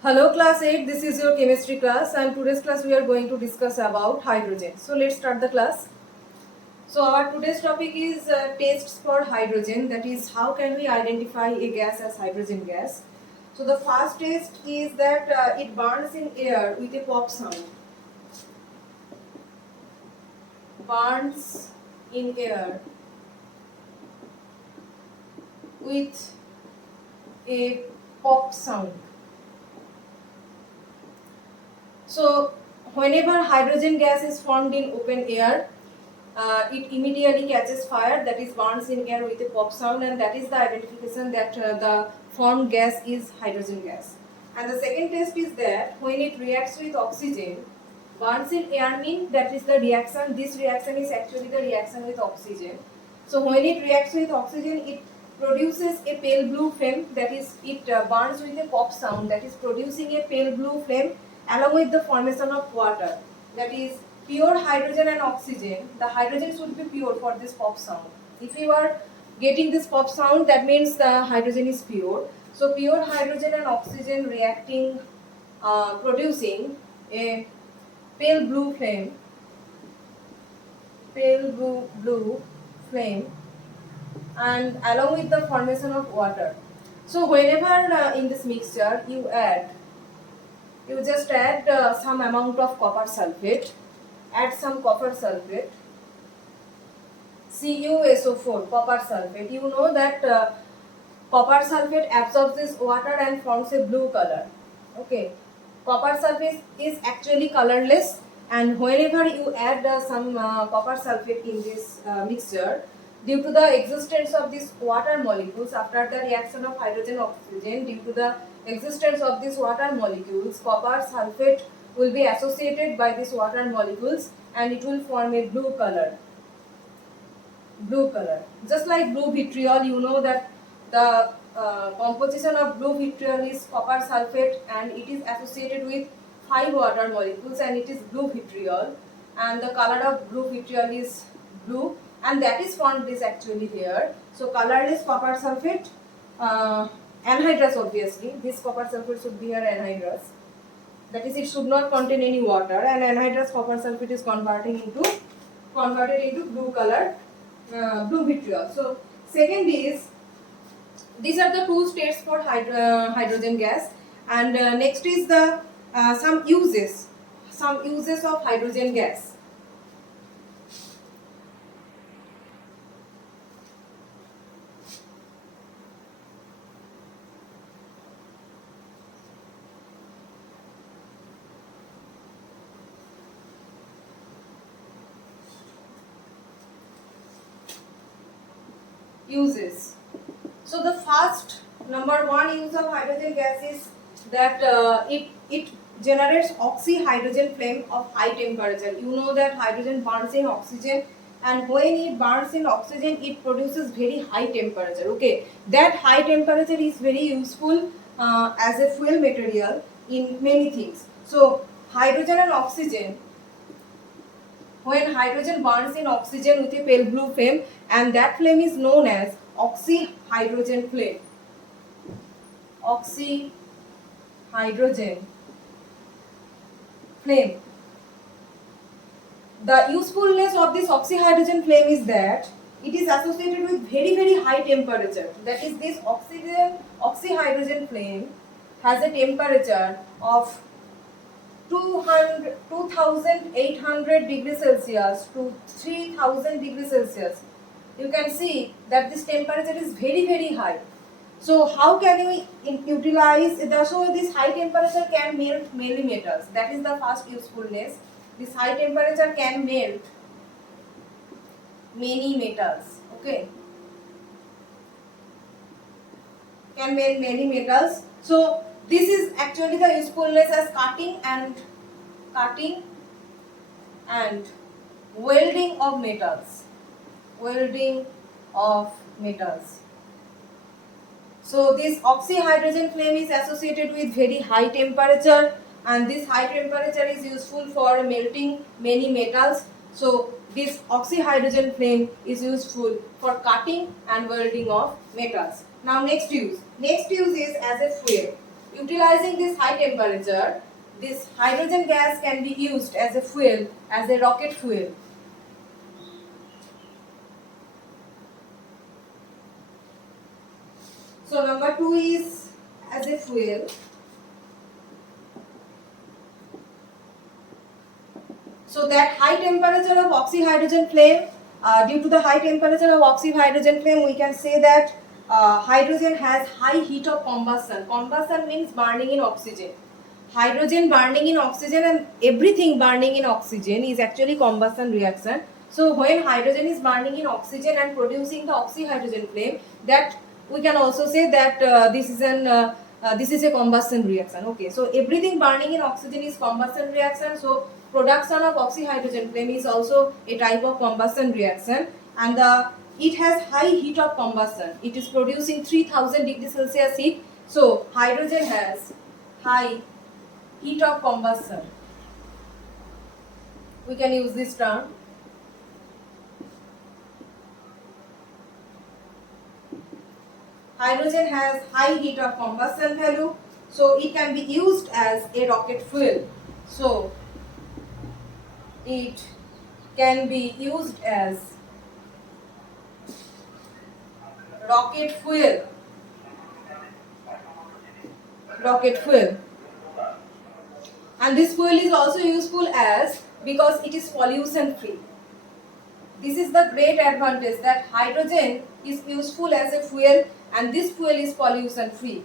Hello class 8, this is your chemistry class and today's class we are going to discuss about hydrogen. So let's start the class. So our today's topic is tests for hydrogen, that is how can we identify a gas as hydrogen gas. So the first test is that it burns in air with a pop sound. Burns in air with a pop sound. So whenever hydrogen gas is formed in open air, it immediately catches fire, that is burns in air with a pop sound, and that is the identification that the formed gas is hydrogen gas. And the second test is that when it reacts with oxygen, burns in air means that is the reaction, this reaction is actually the reaction with oxygen. So when it reacts with oxygen, it produces a pale blue flame, that is it burns with a pop sound, that is producing a pale blue flame along with the formation of water, that is pure hydrogen and oxygen. The hydrogen should be pure for this pop sound. If you are getting this pop sound, that means the hydrogen is pure. So pure hydrogen and oxygen reacting, producing a pale blue flame, and along with the formation of water. So whenever in this mixture you just add some amount of copper sulfate, add some copper sulfate, CuSO4, copper sulfate. You know that copper sulfate absorbs this water and forms a blue color. Okay, copper sulfate is actually colorless, and whenever you add some copper sulfate in this mixture, due to the existence of these water molecules after the reaction of hydrogen oxygen, due to the existence of these water molecules, copper sulfate will be associated by these water molecules and it will form a blue color. Just like blue vitriol, you know that the composition of blue vitriol is copper sulfate and it is associated with 5 water molecules and it is blue vitriol, and the color of blue vitriol is blue, and that is formed is actually here. So colorless copper sulfate, anhydrous, obviously this copper sulfate should be here anhydrous, that is it should not contain any water, and anhydrous copper sulfate is converted into blue color, blue vitriol. So second is, these are the two states for hydrogen gas, and next is the some uses of hydrogen gas. Uses. So the first, number one use of hydrogen gas is that it generates oxyhydrogen flame of high temperature. You know that hydrogen burns in oxygen, and when it burns in oxygen, it produces very high temperature. Okay, that high temperature is very useful as a fuel material in many things. So hydrogen and oxygen, when hydrogen burns in oxygen with a pale blue flame, and that flame is known as oxyhydrogen flame. Oxyhydrogen flame. The usefulness of this oxyhydrogen flame is that it is associated with very high temperature. That is, this oxyhydrogen flame has a temperature of 2800 degrees Celsius to 3000 degrees Celsius. You can see that this temperature is very high. So how can we utilize so this high temperature can melt many metals. That is the first usefulness. This high temperature can melt many metals. Okay, can melt many metals. So this is actually the usefulness as cutting and welding of metals. So this oxyhydrogen flame is associated with very high temperature, and this high temperature is useful for melting many metals. So this oxyhydrogen flame is useful for cutting and welding of metals. Now next use is as a fuel. utilizing this high temperature, this hydrogen gas can be used as a fuel, as a rocket fuel. So number 2 is as a fuel. So that high temperature of oxyhydrogen flame, due to the high temperature of oxyhydrogen flame, we can say that hydrogen has high heat of combustion. Combustion means burning in oxygen. Hydrogen burning in oxygen, and everything burning in oxygen is actually combustion reaction. So when hydrogen is burning in oxygen and producing the oxyhydrogen flame, that we can also say that this is a combustion reaction. Okay, so everything burning in oxygen is combustion reaction. So production of oxyhydrogen flame is also a type of combustion reaction, and it has high heat of combustion. It is producing 3000 degrees Celsius heat. So hydrogen has high heat of combustion. We can use this term. Hydrogen has high heat of combustion value, so it can be used as a rocket fuel. So it can be used as rocket fuel. Rocket fuel. And this fuel is also useful as, because it is pollution free. This is the great advantage, that hydrogen is useful as a fuel and this fuel is pollution free.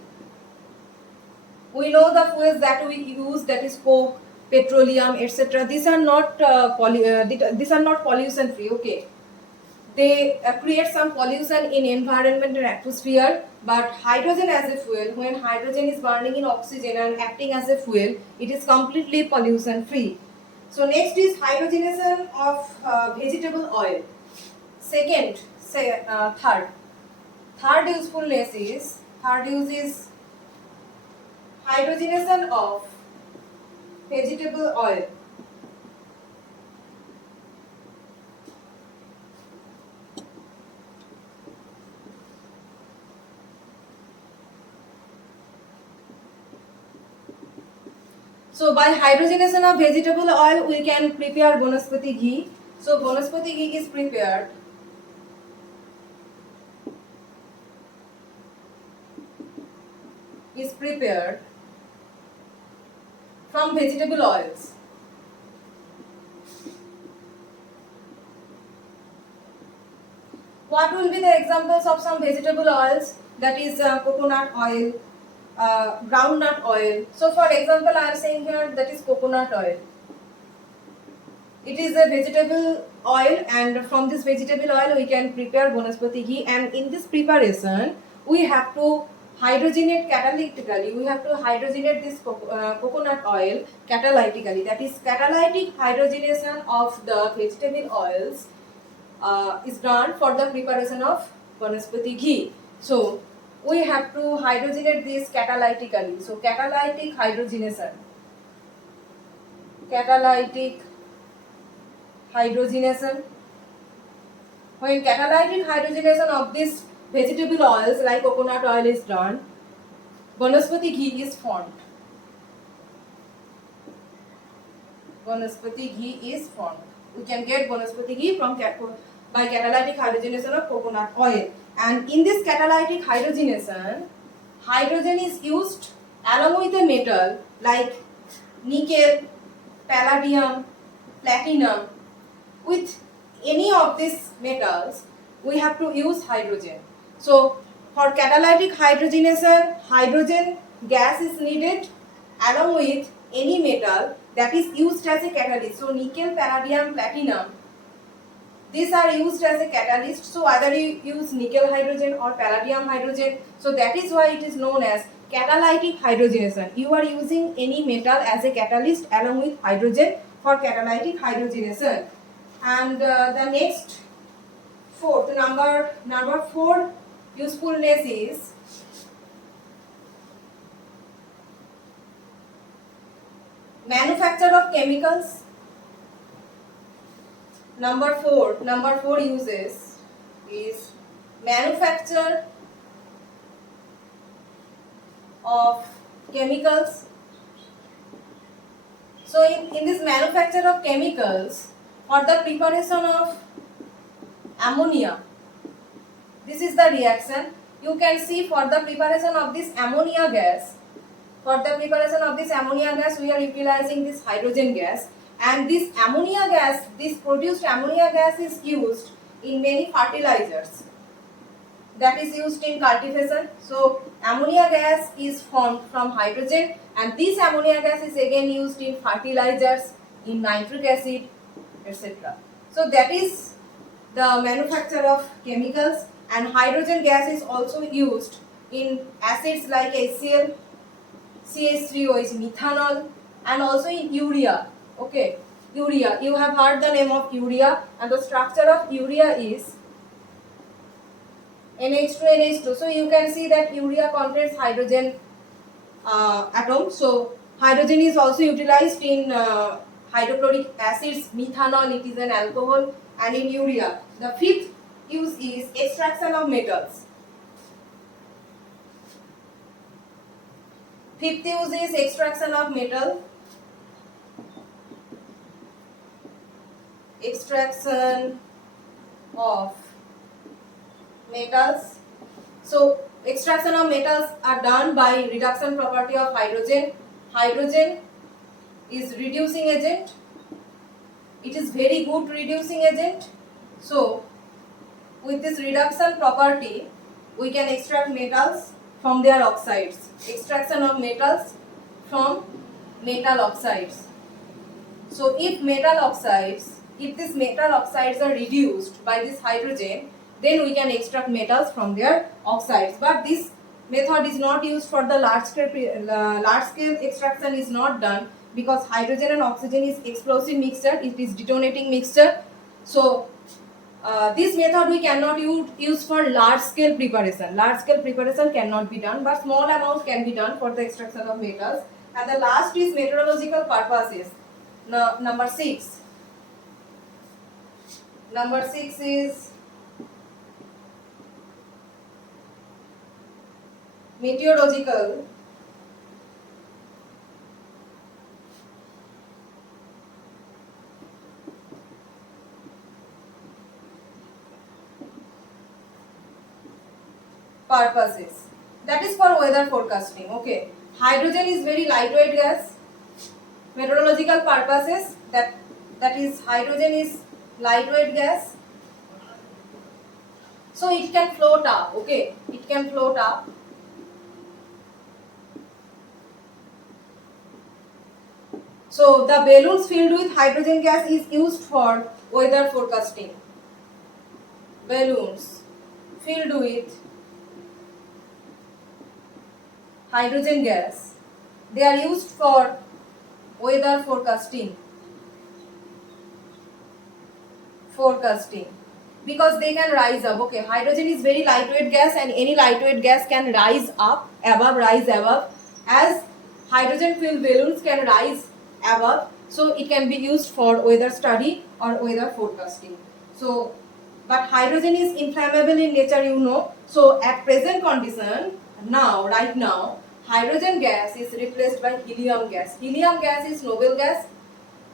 We know the fuels that we use, that is coke, petroleum, etc. These are not pollution free. Okay, they create some pollution in environment and atmosphere. But hydrogen as a fuel, when hydrogen is burning in oxygen and acting as a fuel, it is completely pollution free. So next is hydrogenation of vegetable oil. Third usefulness is, hydrogenation of vegetable oil. So by hydrogenation of vegetable oil, we can prepare Banaspati ghee. So Banaspati ghee is prepared from vegetable oils. What will be the examples of some vegetable oils? That is coconut oil, groundnut oil. So for example, I am saying here that is coconut oil. It is a vegetable oil, and from this vegetable oil we can prepare Banaspati ghee, and in this preparation we have to hydrogenate catalytically. We have to hydrogenate this coconut oil catalytically. That is, catalytic hydrogenation of the vegetable oils is done for the preparation of Banaspati ghee. So we have to hydrogenate this catalytically. So catalytic hydrogenation. When catalytic hydrogenation of this vegetable oils like coconut oil is done, Banaspati ghee is formed. We can get Banaspati ghee by catalytic hydrogenation of coconut oil. And in this catalytic hydrogenation, hydrogen is used along with a metal like nickel, palladium, platinum. With any of these metals, we have to use hydrogen. So for catalytic hydrogenation, hydrogen gas is needed along with any metal that is used as a catalyst. So nickel, palladium, platinum, these are used as a catalyst. So either you use nickel hydrogen or palladium hydrogen. So that is why it is known as catalytic hydrogenation. You are using any metal as a catalyst along with hydrogen for catalytic hydrogenation. And the next number 4 usefulness is manufacture of chemicals. Number 4 uses is manufacture of chemicals. So in this manufacture of chemicals, for the preparation of ammonia, this is the reaction. You can see for the preparation of this ammonia gas, we are utilizing this hydrogen gas, and this ammonia gas, this produced ammonia gas is used in many fertilizers. That is used in cultivation. So ammonia gas is formed from hydrogen, and this ammonia gas is again used in fertilizers, in nitric acid, etc. So that is the manufacture of chemicals, and hydrogen gas is also used in acids like HCl, CH3O is methanol, and also in urea. Okay, urea. You have heard the name of urea, and the structure of urea is NH2NH2. So you can see that urea contains hydrogen atom. So hydrogen is also utilized in hydrochloric acids, methanol, it is an alcohol, and in urea. The fifth use is extraction of metals. Fifth use is extraction of metal. Extraction of metals. So extraction of metals are done by reduction property of hydrogen. Hydrogen is reducing agent. It is very good reducing agent. So with this reduction property, we can extract metals from their oxides. Extraction of metals from metal oxides. So if these metal oxides are reduced by this hydrogen, then we can extract metals from their oxides. But this method is not used for the large scale extraction is not done, because hydrogen and oxygen is explosive mixture, it is detonating mixture. So this method we cannot use for large scale preparation. Large scale preparation cannot be done, but small amount can be done for the extraction of metals. And the last is meteorological purposes. Now, number 6. Number 6 is meteorological purposes. That is for weather forecasting. Okay, hydrogen is very lightweight gas. Meteorological purposes, that is hydrogen is lightweight gas, so it can float up. Okay, it can float up. So the balloons filled with hydrogen gas is used for weather forecasting. Balloons filled with hydrogen gas, they are used for weather forecasting because they can rise up. Okay, hydrogen is very lightweight gas, and any lightweight gas can rise above, as hydrogen filled balloons can rise above, so it can be used for weather study or weather forecasting. So but hydrogen is inflammable in nature, you know. So at present condition, right now hydrogen gas is replaced by helium gas. Helium gas is noble gas.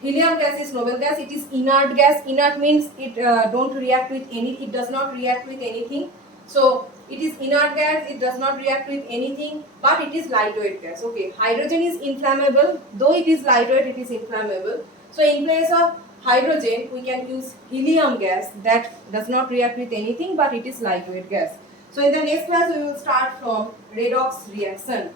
It is inert gas. Inert means it it does not react with anything. So it is inert gas, it does not react with anything, but it is lightweight gas. Okay, hydrogen is inflammable. Though it is lightweight, it is inflammable. So in place of hydrogen, we can use helium gas that does not react with anything, but it is lightweight gas. So in the next class, we will start from redox reaction.